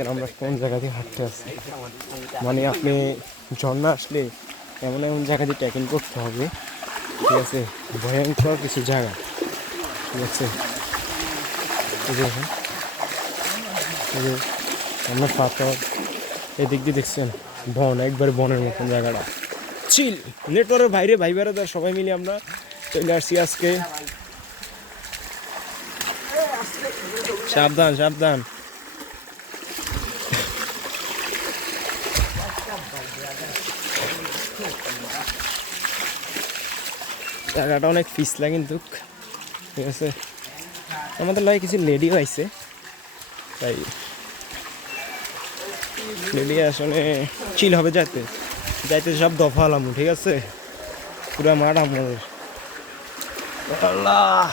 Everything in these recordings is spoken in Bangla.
আমরা কোন জায়গা দিয়ে হাঁটতে আসছি, মানে আপনি ঝর্ণা আসলে এমন এমন জায়গা দিয়ে ট্রেকিং করতে হবে, ঠিক আছে? ভয়ঙ্কর কিছু জায়গা, ঠিক আছে? এই যে দেখেন, এই যে আমরা পাথর, এদিক দিয়ে দেখছেন বন, একবারে বনের মতন জায়গাটা চিল। নেটওয়ার্কের বাইরে ভাই বেড়াদার সবাই মিলে আমরা চলে আসছি আজকে। সাবধান সাবধান। জায়গাটা অনেক পিছলা কিন্তু, ঠিক আছে? আমাদের লাগে কিছু লেডিও আইছে, তাই লেডি আসলে চিল হবে যাইতে যাইতে সব দফা হলাম, ঠিক আছে? পুরা মাঠ আমাদের। আল্লাহ,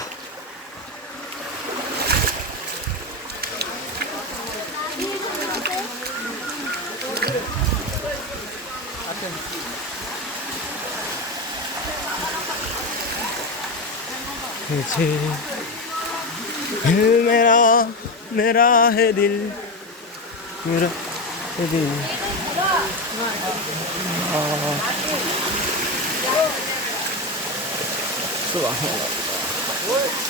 मेरा मेरा है दिल, मेरा है दिल।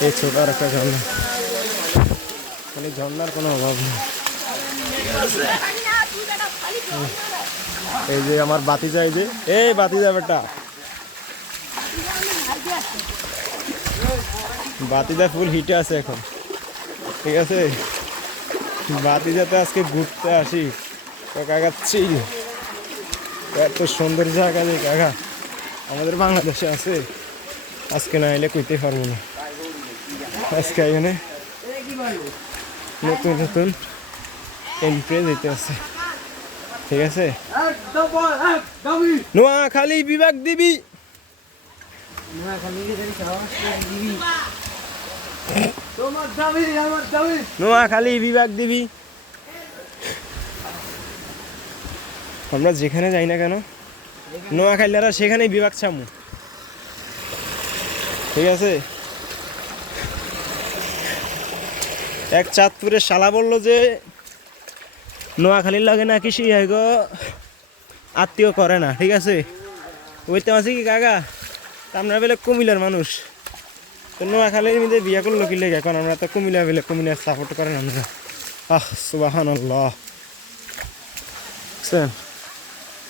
এই ছোট আর একটা ঝর্ণা, মানে ঝর্ণার কোনো অভাব নেই। এই যে আমার বাতিজা, এই যে এই বাতিজা বেটা, বাতিজা ফুল হিটে আছে এখন, ঠিক আছে? বাতিজাতে আজকে ঘুরতে আসি তো কাকা চিল। এত সুন্দর জায়গা নেই কাকা আমাদের বাংলাদেশে আছে, আজকে না এলে কইতে পারবো না। আজকে এখানে নতুন নতুন এন্ট্রি দিতে আছে, ঠিক আছে? নোয়াখালী বিভাগ দিবি, নোয়াখালী বিভাগ দিবি। আমরা যেখানে যাই না কেন নোয়াখালীরা সেখানেই বিভাগ চামু, ঠিক আছে? এক চাঁদপুরের শালা বললো যে নোয়াখালীর লাগে নাকি সে আত্মীয় করে না, ঠিক আছে? ওইতে আছে কি কাকা, আমরা বেলে কুমিল্লার মানুষ, তো নোয়াখালীর মধ্যে বিয়ে করলো কি লেগে? এখন আমরা তো কুমিল্লা বেলে কুমিল্লার সাপোর্ট করেন আমরা। আহ সুবহানাল্লাহ।